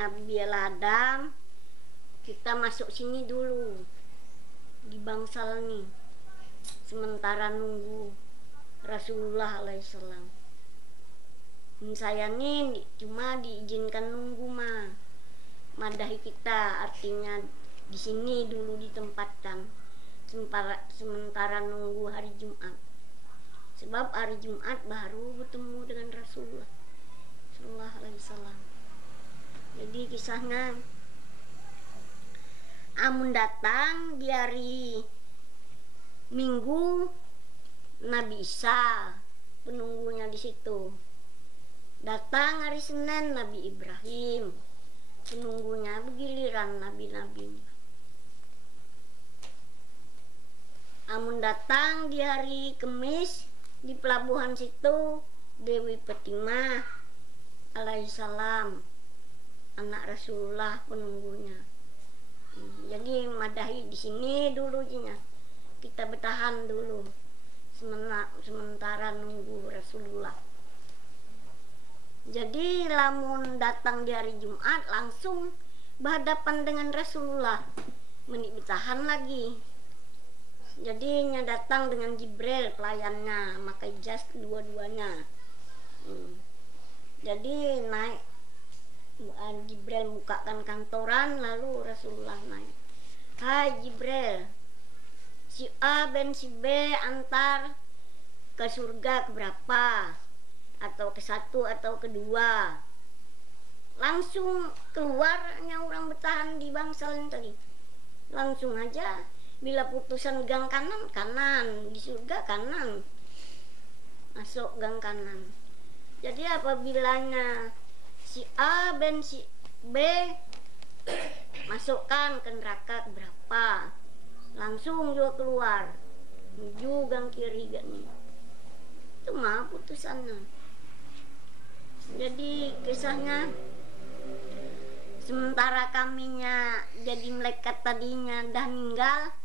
Nabi Adam, kita masuk sini dulu di bangsal nih, sementara nunggu Rasulullah alaihissalam. Saya nih cuma diizinkan nunggu madahi kita, artinya di sini dulu ditempatkan sementara nunggu hari Jumat. Sebab hari Jumat baru bertemu dengan Rasulullah sallallahu alaihi wasallam. Jadi kisahnya, amun datang di hari Minggu, Nabi Isa penunggunya di situ. Datang hari Senin, Nabi Ibrahim penunggunya, begiliran nabi-nabi. Amun datang di hari Kamis di pelabuhan situ, Dewi Fatimah alaihissalam, anak Rasulullah penunggunya. Jadi madahi di sini dulu kita bertahan dulu sementara nunggu Rasulullah. Jadi lamun datang di hari Jumat langsung berhadapan dengan Rasulullah, menik bertahan lagi. Jadi datang dengan Jibril pelayannya, maka jas kedua-duanya. Jadi naik, Jibril bukakan kantoran, lalu Rasulullah naik. Hai Jibril, si A dan si B antar ke surga keberapa, atau ke satu atau kedua. Langsung keluarnya orang bertahan di bangsal tadi, langsung aja. Bila putusan gang kanan, kanan, di surga kanan, masuk gang kanan. Jadi apabilanya si A dan si B masukkan ke neraka berapa, langsung juga keluar menuju gang kiri nih. Itu mah putusannya. Jadi kisahnya, sementara kaminya jadi malaikat tadinya dah meninggal,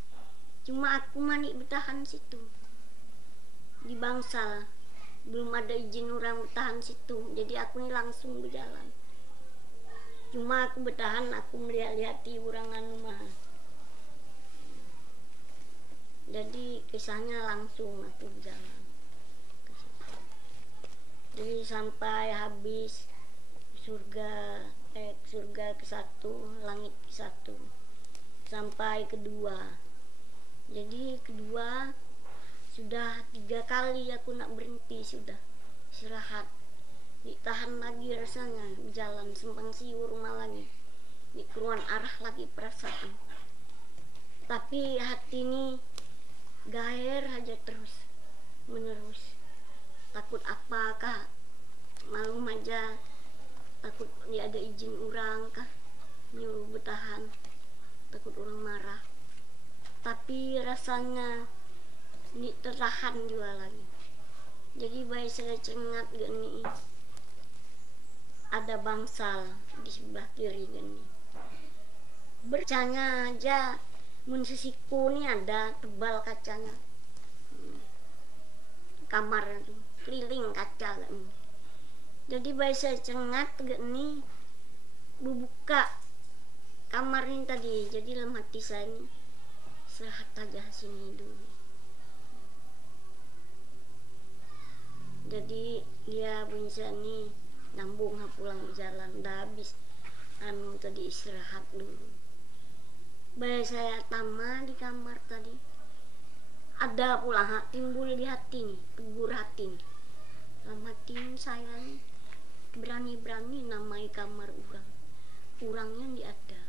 cuma aku manik bertahan situ di bangsal, belum ada izin orang bertahan situ. Jadi aku ini langsung berjalan, cuma aku bertahan, aku melihat-lihati orang mah. Jadi kisahnya langsung aku berjalan ke situ. Jadi sampai habis surga ke satu, langit ke satu, sampai kedua. Jadi kedua sudah 3 kali aku nak berhenti, sudah istirahat, ditahan lagi rasanya, jalan simpang siur malah lagi, di keruan arah lagi perasaan. Tapi hati ini gair aja terus menerus. Takut apakah, malu aja, takut dia ada izin orang kah nyuruh bertahan, takut orang marah. Tapi rasanya ini tertahan juga lagi. Jadi baik saya cengat gini, ada bangsal di sebelah kiri gini, bercanya aja mun sisiku ini ada tebal kacanya, kamar itu keliling kaca gini. Jadi baik saya cengat gini, buka kamar ini tadi. Jadi dalam hati saya ini, istirahat aja sini dulu. Jadi dia bunyi nih nambung pulang berjalan, udah habis tadi istirahat dulu. Baik saya tama di kamar tadi, ada pula timbul di hati nih, tegur hati nih. Dalam hati saya nih berani-berani namai kamar orangnya nggak ada.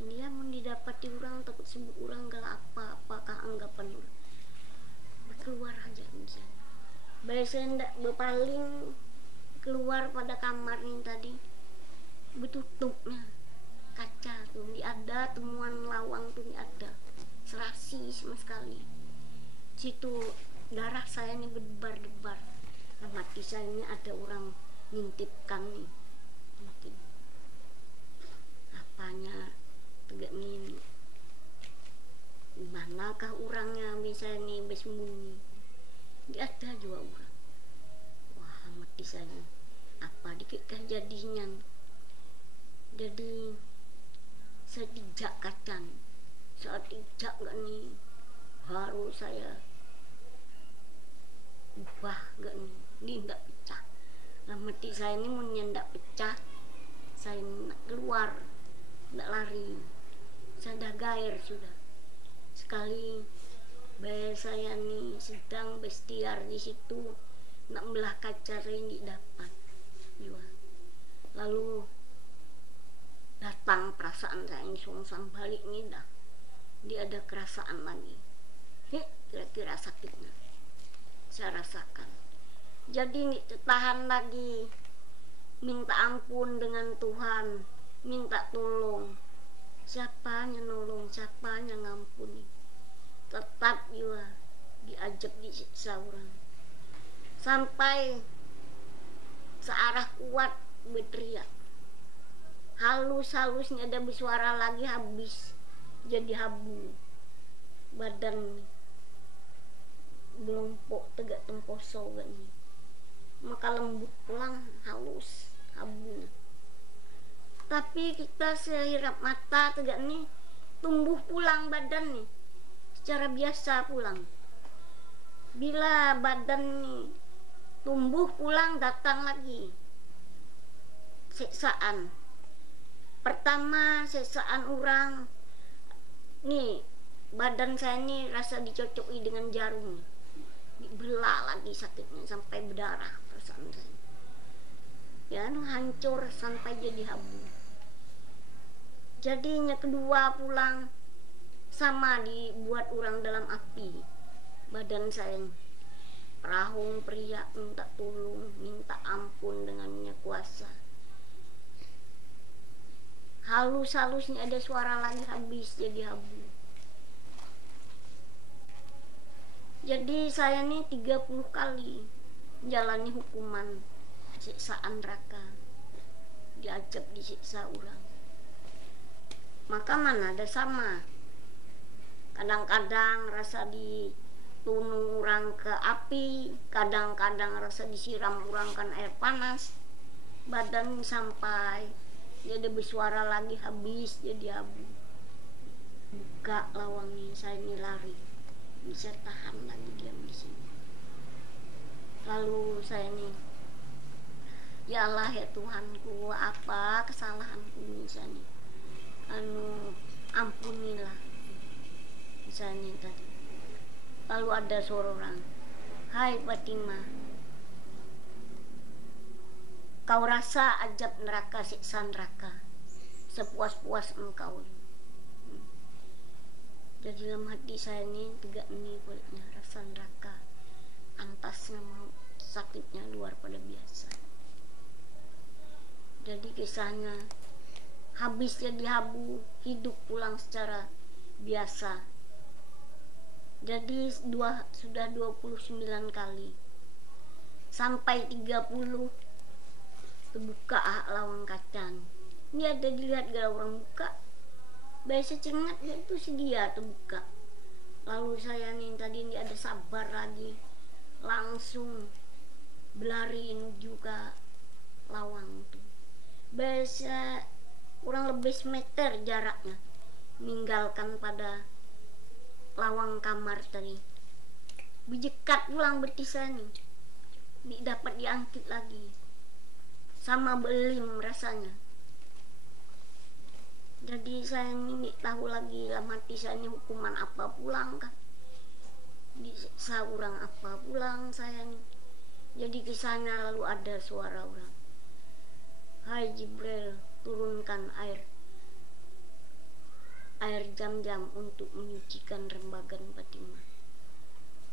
Dia mau didapati orang, takut sebut orang gak apakah anggapan orang. Keluar aja misalnya. Baik saya ndak berpaling keluar pada kamar ini tadi, betutupnya kaca tuh, ada temuan lawang tuh ada, serasi sama sekali. Situ darah saya ini berdebar-debar. Mati saya ini ada orang ngintipkan nih, mati. Apanya tegak nih, manakah orangnya bisa nih bersembunyi? Dia ada juga orang. Wah mati saya, apa dikit jadinya. Jadi setijak kacang, saat ijak gak nih, baru saya ubah gak nih, ini ndak pecah. Lah mati saya ini mau nyendak pecah, saya nak keluar, ndak lari, saya dah gair sudah. Sekali bayi saya nih sedang bestiar di situ, nak belah kaca ini dapat juga. Lalu datang perasaan saya ini songsang balik nih dah, dia ada kerasaan lagi, kira-kira sakitnya saya rasakan. Jadi nih tahan lagi, minta ampun dengan Tuhan, minta tolong. Siapa yang nolong, siapa yang ngampuni, tetap juga diajak disiksa orang. Sampai searah kuat berteriak, halus-halusnya ada bersuara lagi, habis jadi habu badan, belompok tegak temposo gini. Maka lembut pulang, halus habunya. Tapi kita sehirap mata tegak nih, tumbuh pulang badan nih secara biasa pulang. Bila badan nih tumbuh pulang, datang lagi siksaan. Pertama siksaan orang nih, badan saya nih rasa dicocoki dengan jarum, dibelah lagi sakitnya sampai berdarah perasaan saya. Ya, hancur sampai jadi habu. Jadinya kedua pulang sama dibuat orang dalam api. Badan saya perahung pria minta tolong, minta ampun dengannya kuasa. Halus-halusnya ada suara lagi, habis jadi habu. Jadi saya nih 30 kali jalani hukuman siksaan neraka, diajak disiksa orang. Maka mana ada sama, kadang-kadang rasa ditunung orang ke api, kadang-kadang rasa disiram orang kan air panas, badan sampai jadi bersuara lagi, habis jadi abu. Buka lawangnya, saya ini lari, bisa tahan lagi diam di sini. Lalu saya nih, ya Allah ya Tuhanku, apa kesalahanku misalnya, ampunilah misalnya tadi. Lalu ada seorang, hai Fatimah, kau rasa ajab neraka, siksa neraka sepuas-puas engkau. Jadi dalam hati saya ini tegak ini kulitnya, rasa neraka antasnya mau sakitnya luar pada biasa. Jadi kisahnya habis jadi habu, hidup pulang secara biasa. Jadi sudah 29 kali. Sampai 30 terbuka lawang kacang. Ini ada dilihat gak orang buka. Biasa cengat itu sedia terbuka. Lalu saya nih tadi ini ada sabar lagi, langsung berlari menuju ke lawang itu. Biasa kurang lebih semeter jaraknya, meninggalkan pada lawang kamar tadi. Bijekat pulang betisah nih, dapat diangkit lagi, sama belim rasanya. Jadi saya ini tahu lagi lah mati saya ini hukuman apa pulang kan, disiksa orang apa pulang saya nih. Jadi kisahnya lalu ada suara orang, hai Jibril, turunkan air jam-jam untuk menyucikan rembagan Fatimah.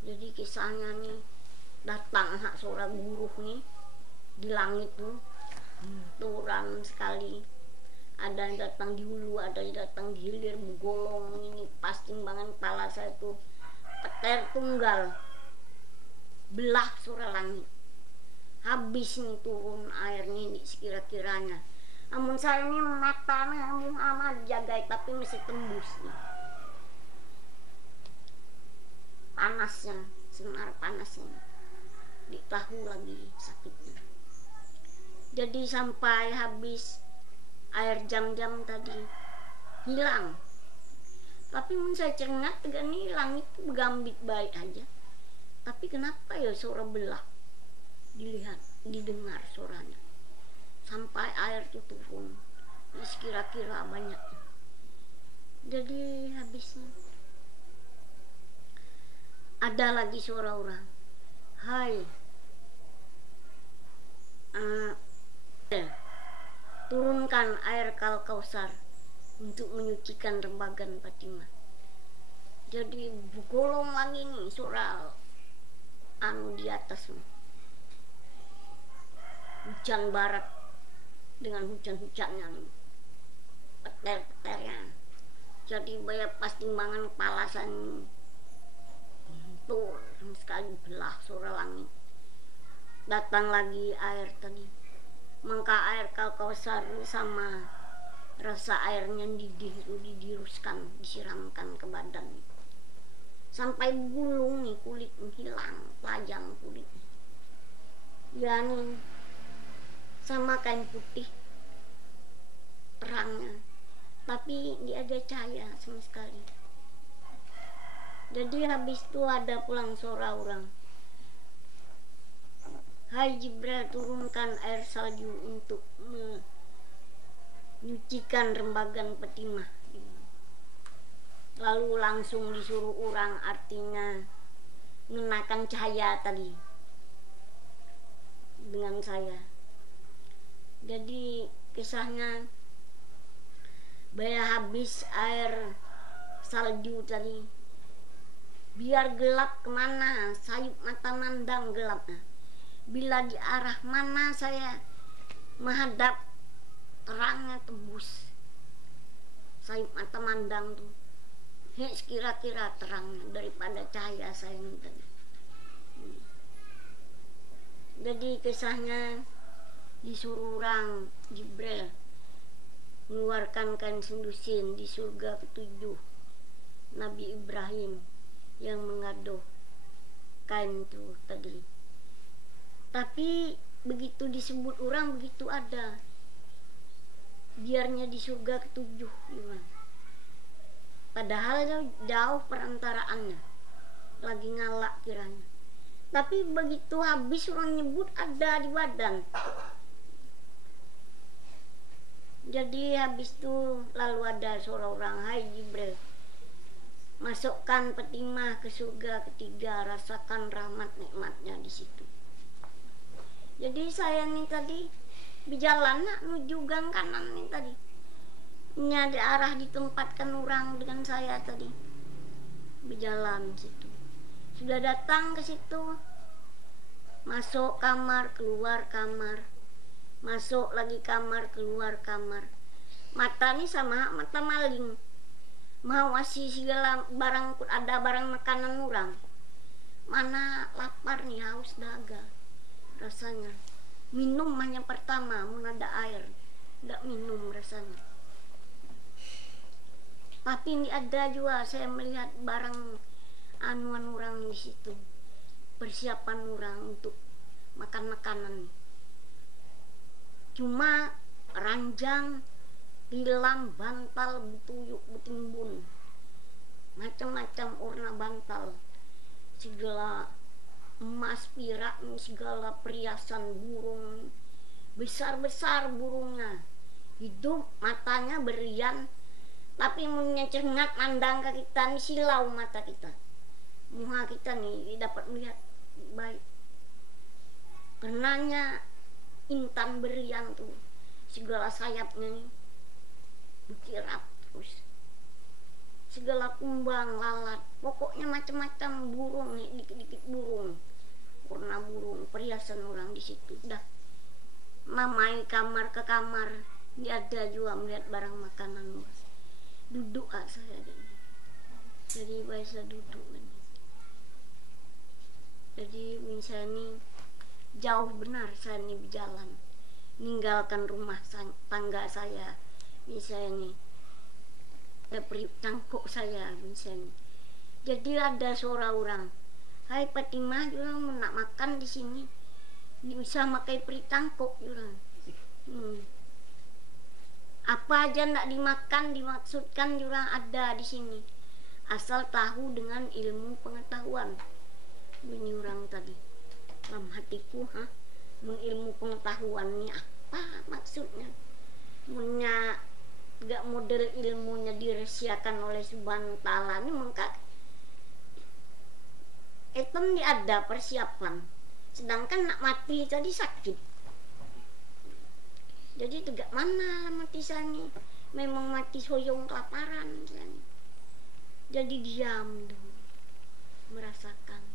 Jadi kisahnya nih, datang hak suara guruh nih di langit tuh, turun sekali. Ada yang datang di hulu, ada yang datang di hilir, bergolong ini pas timbangan kepala saya tuh petir tunggal, belah surah langit. Habis nih turun airnya ini sekira-kiranya. Namun saya ini mata namun amat jaga, tapi masih tembus nih. Panasnya, sinar panasnya, ditahu lagi sakitnya. Jadi sampai habis air jam-jam tadi hilang. Tapi mun saya cengat gani langit begambit baik aja. Tapi kenapa ya suara belah dilihat, didengar suaranya. Sampai air itu turun. Kira-kira banyak. Jadi habisnya ada lagi suara orang. Hai, turunkan air Kal-Kausar untuk menyucikan rembagan Fatimah. Jadi golong lagi nih suara di atas nih. Hujan barat dengan hujan-hujannya nih. Petir-petirnya. Jadi banyak pas timbangan palasan tuh sekali belah suara langit. Datang lagi air tadi. Maka air Kal-Kausar sama rasa airnya didiruskan, disiramkan ke badan. Sampai gulung nih kulit hilang, pelajang kulit. Ya nih sama kain putih terangnya, tapi dia ada cahaya sama sekali. Jadi habis itu ada pulang suara orang. Hai Jibril, turunkan air salju untuk menyucikan rembagan Fatimah. Lalu langsung disuruh orang, artinya mengenakan cahaya tadi dengan saya. Jadi kisahnya bayar habis air salju tadi, biar gelap kemana sayup mata mandang gelapnya. Bila di arah mana saya menghadap, terangnya tembus sayup mata mandang tuh. Kira-kira terangnya daripada cahaya saya tadi. Jadi kisahnya disuruh orang Jibril mengeluarkan kain sendusin di surga ketujuh Nabi Ibrahim yang mengaduh kain itu tadi. Tapi begitu disebut orang begitu ada, biarnya di surga ketujuh gimana. Padahal jauh perantaraannya, lagi ngalak kiranya. Tapi begitu habis orang nyebut ada di badan. Jadi habis itu lalu ada suara orang, hai Jibril, masukkan Fatimah ke surga ketiga, rasakan rahmat nikmatnya di situ. Jadi saya nih tadi berjalan menuju gang kanan nih tadi. Ini ada arah ditempatkan orang dengan saya tadi. Berjalan situ. Sudah datang ke situ. Masuk kamar, keluar kamar. Masuk lagi kamar, keluar kamar. Mata nih sama mata maling. Mau ngasih segala barang, ada barang makanan orang. Mana lapar nih, haus dahaga rasanya. Minum hanya pertama, mau ada air. Tidak minum rasanya. Tapi ini ada juga saya melihat barang anuan orang di situ, persiapan orang untuk makan makanan. Cuma ranjang, tilam, bantal, betuyuk, betimbun, macam-macam warna bantal, segala emas, perak, segala perhiasan burung, besar-besar burungnya, hidup, matanya berian. Tapi punya cengat mandang ke kita nih, silau mata kita, muka kita nih dapat melihat baik. Karenanya intan berian tuh, segala sayapnya nih berkirap terus, segala kumbang, lalat, pokoknya macam-macam burung nih, dikit-dikit burung, warna burung, perhiasan orang di situ. Dah mamai kamar ke kamar, dia ada juga melihat barang makanan. Duduk saya jadi biasa duduk kan. Jadi misalnya jauh benar saya nih berjalan, meninggalkan rumah tangga saya misalnya, ada cangkuk saya misalnya. Jadi ada suara orang, hai Fatimah, juga mau nak makan di sini, bisa makai peri cangkuk juga. apa aja ndak dimakan dimaksudkan jurang ada di sini, asal tahu dengan ilmu pengetahuan. Bunyi orang tadi dalam hatiku, ilmu pengetahuan ini apa maksudnya? Punya gak model ilmunya dirahasiakan oleh Subhanahu wa Ta'ala ini mengkak etem ada persiapan, sedangkan nak mati tadi sakit. Jadi tegak mana mati sani, memang mati soyong kelaparan sani. Jadi diam dulu, merasakan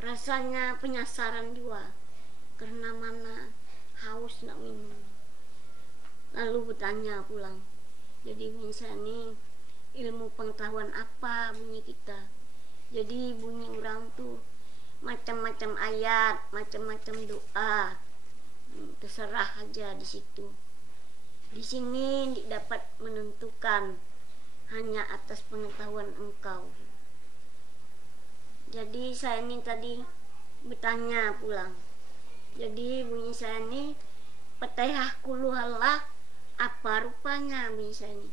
rasanya penyasaran juga, karena mana haus nak minum. Lalu bertanya pulang, jadi misalnya ilmu pengetahuan apa bunyi kita? Jadi bunyi orang tuh macam-macam ayat, macam-macam doa, terserah aja di situ. Di sini dapat menentukan hanya atas pengetahuan engkau. Jadi saya ini tadi bertanya pulang. Jadi bunyi saya ini Fatihah kuluhallah apa rupanya bisa ini.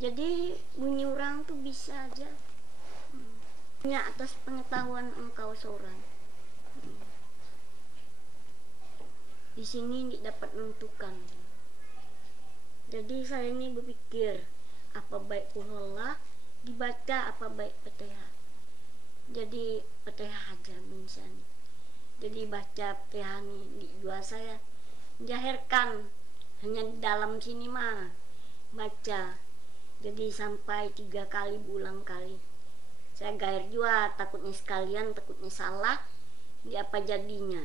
Jadi bunyi orang tuh bisa aja hanya atas pengetahuan engkau seorang. Di sini dapat menentukan. Jadi saya ini berpikir apa baik kuluhallah dibaca, apa baik Fatihah. Jadi Fatihah aja misalnya. Jadi baca Fatihah ini di dua saya menjahirkan hanya di dalam sini mah baca. Jadi sampai 3 kali berulang kali. Saya gair juga, takutnya sekalian, takutnya salah di apa jadinya.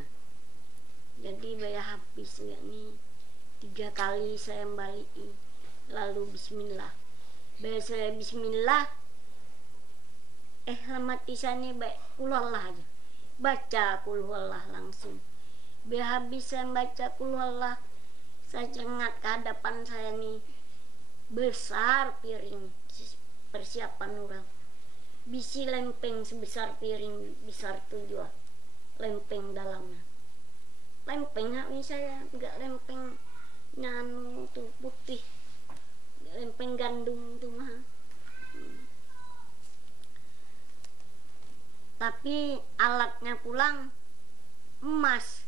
Jadi bayar habis ya nih 3 kali saya balik, lalu bismillah. Bayar saya bismillah, mati saya nih baik kulullah aja, baca kulullah langsung. Bayar habis saya baca kulullah, saya cengat ke hadapan saya nih besar piring persiapan orang, bisi lempeng sebesar piring besar tuh juga, lempeng dalamnya. Lempeng ini saya enggak lempeng nyanu tuh putih, lempeng gandum tuh mah. Tapi alatnya pulang emas.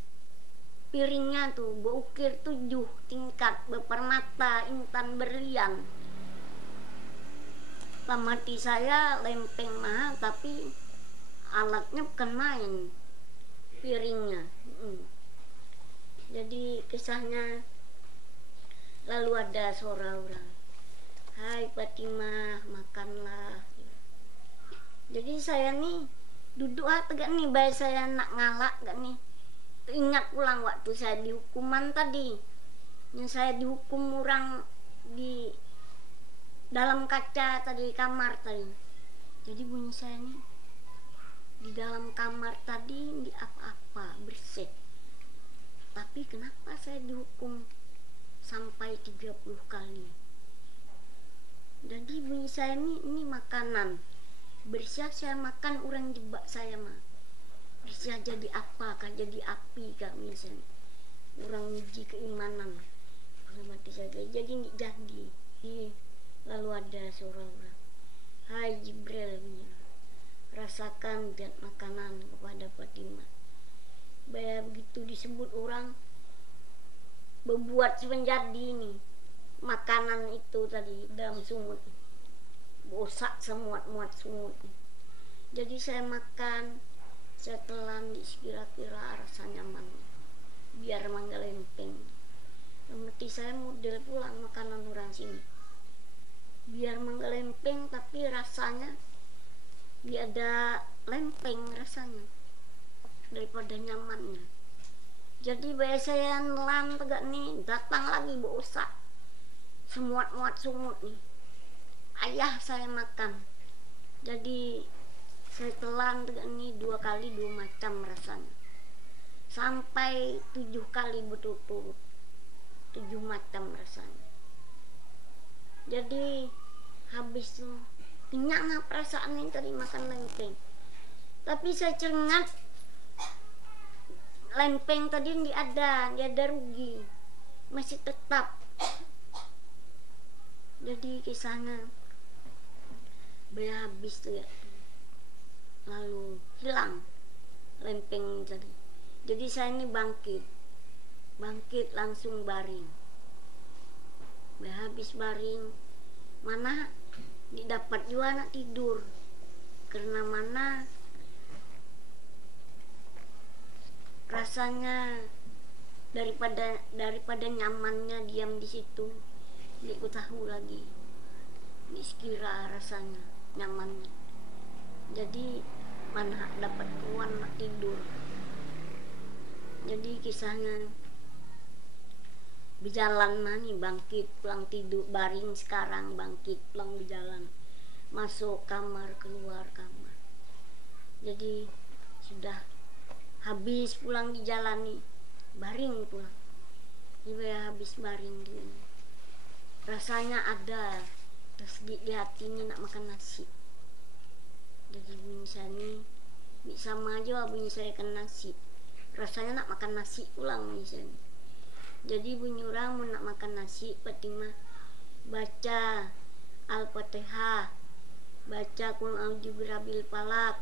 Piringnya tuh berukir 7 tingkat, berpermata intan berlian. Mati saya lempeng mah, tapi alatnya bukan main, piringnya. Jadi kisahnya, lalu ada suara orang, hai Fatimah makanlah. Jadi saya nih duduk tegak nih, baik saya nak ngalak gak nih, ingat pulang waktu saya dihukuman tadi, yang saya dihukum orang di dalam kaca tadi, kamar tadi. Jadi bunyi saya nih di dalam kamar tadi di apa-apa bersih, tapi kenapa saya dihukum sampai 30 kali. Jadi bunyi saya ini makanan bersih, saya makan, orang jebak saya mah bersih jadi apa kah, jadi api kah misalnya, orang uji keimanan mati saja, jadi ini jadi. Lalu ada suara orang, hai Jibril, rasakan zat makanan kepada Fatimah. Bayar begitu disebut orang, berbuat menjadi ini makanan itu tadi dalam sumut, bosak semua muat sumut. Jadi saya makan, saya telan kira-kira rasa nyaman, biar mangga lempeng. Mati saya model pulang makanan orang sini, biar mangga lempeng tapi rasanya dia ada lempeng rasanya daripada nyamannya. Jadi bayar saya nelan tegak nih, datang lagi bosak semuat-muat sumut nih, ayah saya makan. Jadi saya telan tegak nih 2 kali 2 macam rasanya, sampai 7 kali betul-betul 7 macam rasanya. Jadi habis tuh kenyang perasaan yang tadi makan lempeng. Tapi saya cengat lempeng tadi dia ada rugi, masih tetap Jadi kisahnya habis tuh ya, lalu hilang lempeng tadi. Jadi saya ini bangkit langsung baring. Habis baring, mana didapat juga nak tidur, karena mana rasanya daripada nyamannya diam di situ, tidak ku tahu lagi sekira rasanya nyamannya. Jadi mana dapat keluar nak tidur. Jadi kisahnya berjalan nih, bangkit pulang tidur baring, sekarang bangkit pulang berjalan, masuk kamar keluar kamar. Jadi sudah habis pulang di jalan nih, baring pulang. Juga habis baring dulu, rasanya ada terus di hati ini nak makan nasi. Jadi bunyi saya ini sama aja bunyi saya makan nasi, rasanya nak makan nasi pulang bunyi saya ini. Jadi bunyi orang mau nak makan nasi, Fatimah baca Al-Fatihah, baca Qul a'udzu birabbil falaq,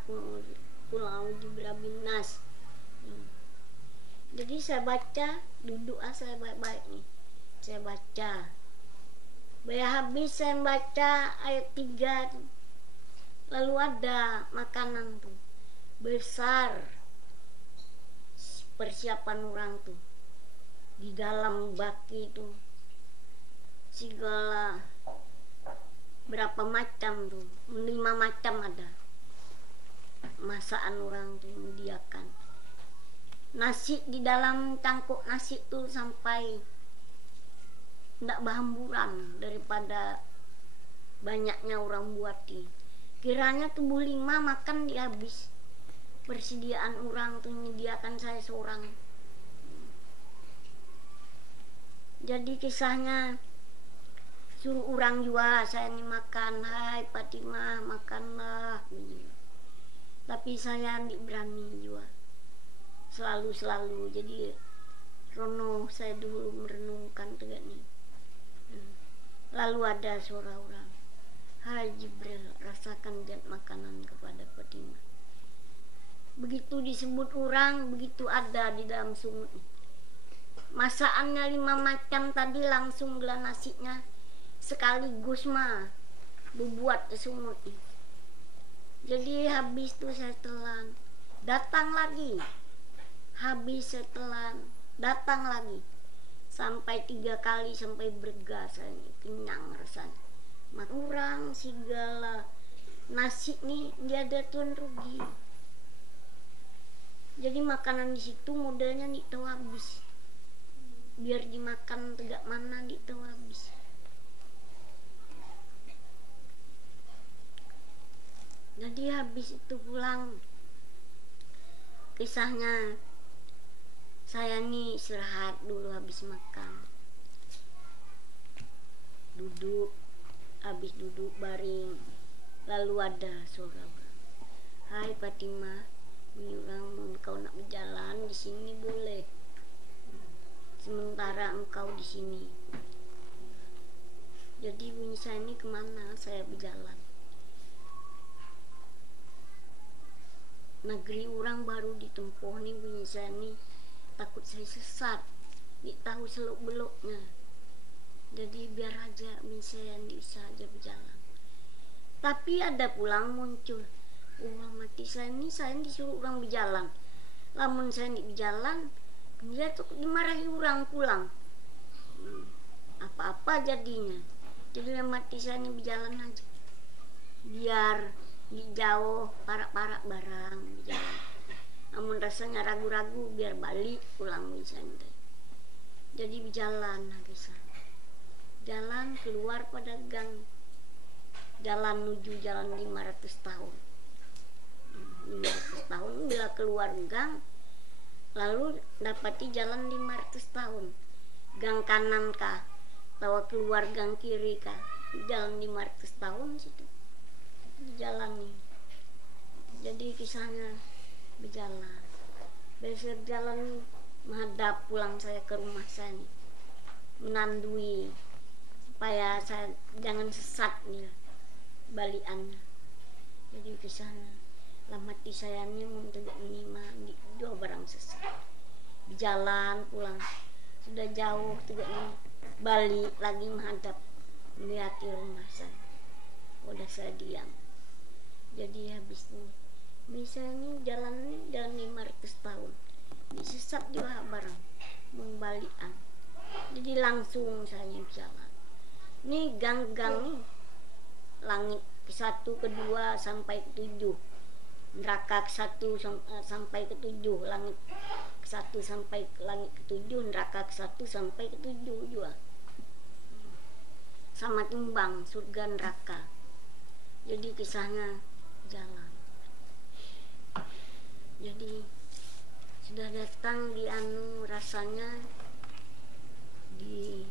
Qul a'udzu birabbin nas. Jadi saya baca, duduk saya baik-baik nih, saya baca. Habis saya baca ayat 3 tuh, lalu ada makanan tuh besar, persiapan orang tuh di dalam baki tuh, segala berapa macam tuh, 5 macam ada masakan orang tuh menyediakan. Nasi di dalam cangkuk nasi tuh sampai ndak berhamburan daripada banyaknya orang buati. Kiranya tubuh 5 makan dihabis. Persediaan orang tuh menyediakan saya seorang. Jadi kisahnya suruh orang juga saya ini makan, hai Fatimah makanlah. Tapi saya tidak berani juga. Selalu. Jadi rono saya dulu merenungkan tuh nih. Lalu ada suara orang, hai Jibril, rasakan zat makanan kepada Fatimah. Begitu disebut orang, begitu ada di dalam sumut. Masakannya 5 macam tadi, langsung gelas nasinya sekaligus mah dibuat ke sumut. Jadi habis tuh saya telan, datang lagi. Habis saya telan, datang lagi. Sampai 3 kali sampai bergas, saya kenyang rasanya. Orang segala nasi nih dia ada tuan rugi. Jadi makanan di situ modelnya nih tahu habis. Biar dimakan tegak mana nih tahu habis. Jadi habis itu pulang, kisahnya saya nih istirahat dulu habis makan, habis duduk baring, lalu ada suara orang, hai Fatimah, ini orang engkau nak berjalan di sini boleh, sementara engkau di sini. Jadi bunyi saya ini kemana saya berjalan. Negeri orang baru ditempuh nih, bunyi saya ini takut saya sesat, tidak tahu seluk beluknya. Jadi biar aja saya bisa aja berjalan. Tapi ada pulang muncul, mati saya disuruh orang berjalan. Lamun saya tidak berjalan, dia tuh dimarahi orang pulang. Apa-apa jadinya. Jadi mati saya ini berjalan aja. Biar di jauh parak-parak barang berjalan. Namun rasanya ragu-ragu biar balik pulang misalnya. Jadi berjalan habis. Jalan keluar pada gang. Jalan menuju jalan 500 tahun. 500 tahun bila keluar gang, lalu dapati jalan 500 tahun. Gang kanan kah? Tahu keluar gang kiri kah? Jalan 500 tahun situ. Jalan nih. Jadi kisahnya berjalan. Biasa berjalan menghadap pulang saya ke rumah saya nih. Menandui supaya saya jangan sesat nih baliannya. Jadi kesana lamati saya nih untuk menima di dua barang sesat di jalan pulang sudah jauh tidak nih balik lagi menghadap melihat rumah saya udah saya diam. Jadi habis nih misalnya jalan 500 tahun disesat juga barang membalikan, jadi langsung saya jalan nih gang-gang nih langit ke-1 ke-2 sampai ke-7, neraka ke-1 sampai ke-7, langit ke-1 sampai ke langit ke-7, neraka ke-1 sampai ke-7 juga sama timbang surga neraka. Jadi kisahnya jalan. Jadi sudah datang di rasanya di